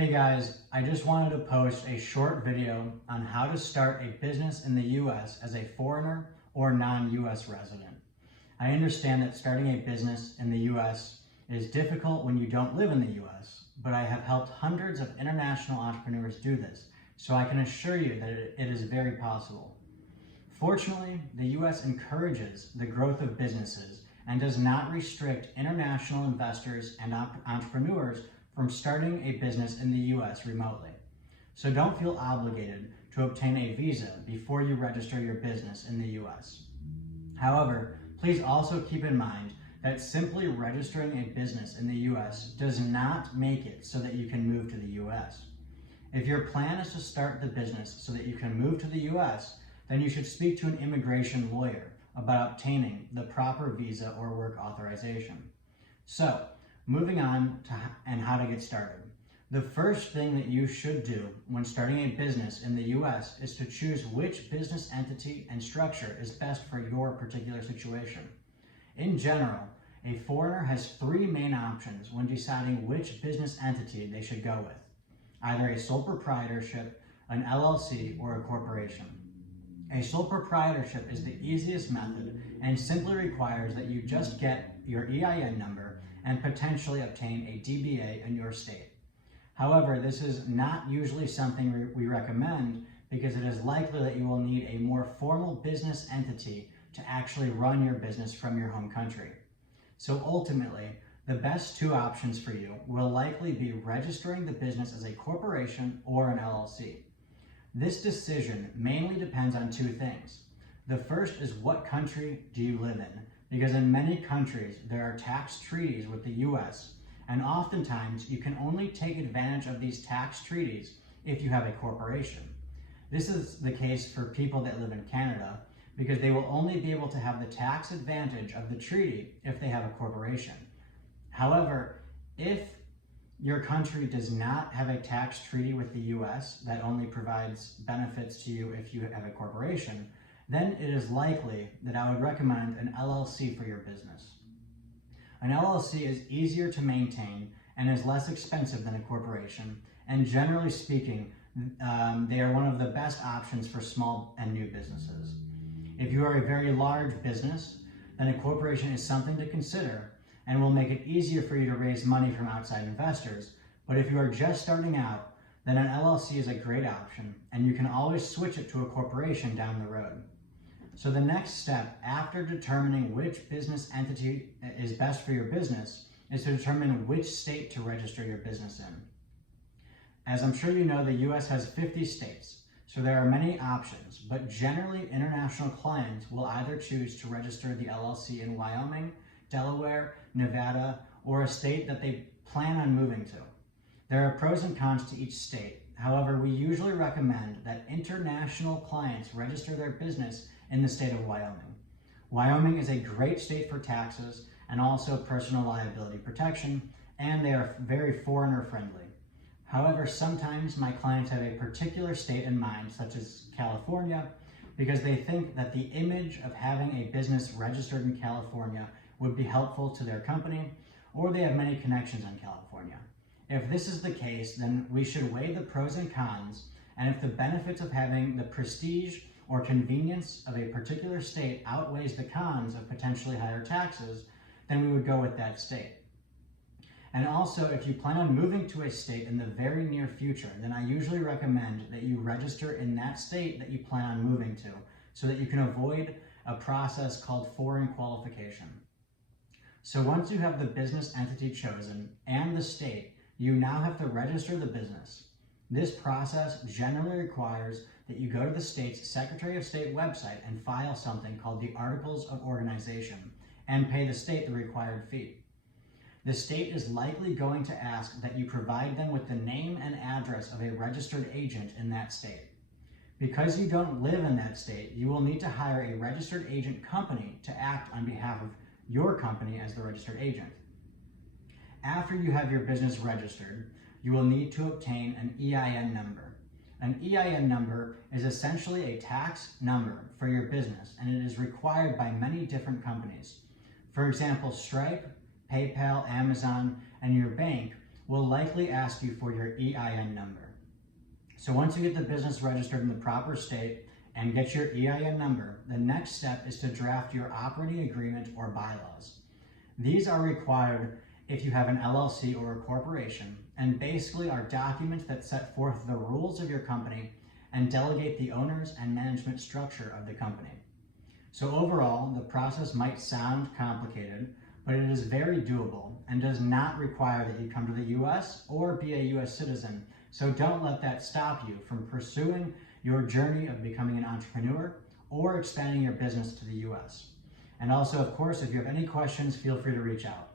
Hey guys, I just wanted to post a short video on how to start a business in the US as a foreigner or non-US resident. I understand that starting a business in the US is difficult when you don't live in the US, but I have helped hundreds of international entrepreneurs do this, so I can assure you that it is very possible. Fortunately, the US encourages the growth of businesses and does not restrict international investors and entrepreneurs from starting a business in the US remotely. So don't feel obligated to obtain a visa before you register your business in the US. However, please also keep in mind that simply registering a business in the US does not make it so that you can move to the US. If your plan is to start the business so that you can move to the US, then you should speak to an immigration lawyer about obtaining the proper visa or work authorization. So, moving on to how to get started. The first thing that you should do when starting a business in the US is to choose which business entity and structure is best for your particular situation. In general, a foreigner has three main options when deciding which business entity they should go with: either a sole proprietorship, an LLC, or a corporation. A sole proprietorship is the easiest method and simply requires that you just get your EIN number and potentially obtain a DBA in your state. However, this is not usually something we recommend because it is likely that you will need a more formal business entity to actually run your business from your home country. So ultimately, the best two options for you will likely be registering the business as a corporation or an LLC. This decision mainly depends on two things. The first is what country do you live in? Because in many countries, there are tax treaties with the US, and oftentimes you can only take advantage of these tax treaties if you have a corporation. This is the case for people that live in Canada, because they will only be able to have the tax advantage of the treaty if they have a corporation. However, if your country does not have a tax treaty with the US that only provides benefits to you if you have a corporation, then it is likely that I would recommend an LLC for your business. An LLC is easier to maintain and is less expensive than a corporation, and generally speaking, they are one of the best options for small and new businesses. If you are a very large business, then a corporation is something to consider and will make it easier for you to raise money from outside investors. But if you are just starting out, then an LLC is a great option, and you can always switch it to a corporation down the road. So the next step after determining which business entity is best for your business is to determine which state to register your business in. As I'm sure you know, the US has 50 states, so there are many options, but generally international clients will either choose to register the LLC in Wyoming, Delaware, Nevada, or a state that they plan on moving to. There are pros and cons to each state. However, we usually recommend that international clients register their business in the state of Wyoming. Wyoming is a great state for taxes and also personal liability protection, and they are very foreigner friendly. However, sometimes my clients have a particular state in mind, such as California, because they think that the image of having a business registered in California would be helpful to their company, or they have many connections in California. If this is the case, then we should weigh the pros and cons, and if the benefits of having the prestige or convenience of a particular state outweighs the cons of potentially higher taxes, then we would go with that state. And also, if you plan on moving to a state in the very near future, then I usually recommend that you register in that state that you plan on moving to, so that you can avoid a process called foreign qualification. So once you have the business entity chosen and the state, you now have to register the business. This process generally requires that you go to the state's Secretary of State website and file something called the Articles of Organization and pay the state the required fee. The state is likely going to ask that you provide them with the name and address of a registered agent in that state. Because you don't live in that state, you will need to hire a registered agent company to act on behalf of your company as the registered agent. After you have your business registered, you will need to obtain an EIN number. An EIN number is essentially a tax number for your business, and it is required by many different companies. For example, Stripe, PayPal, Amazon, and your bank will likely ask you for your EIN number. So once you get the business registered in the proper state and get your EIN number, the next step is to draft your operating agreement or bylaws. These are required if you have an LLC or a corporation, and basically are documents that set forth the rules of your company and delegate the owners and management structure of the company. So overall, the process might sound complicated, but it is very doable and does not require that you come to the US or be a US citizen. So don't let that stop you from pursuing your journey of becoming an entrepreneur or expanding your business to the US. And also, of course, if you have any questions, feel free to reach out.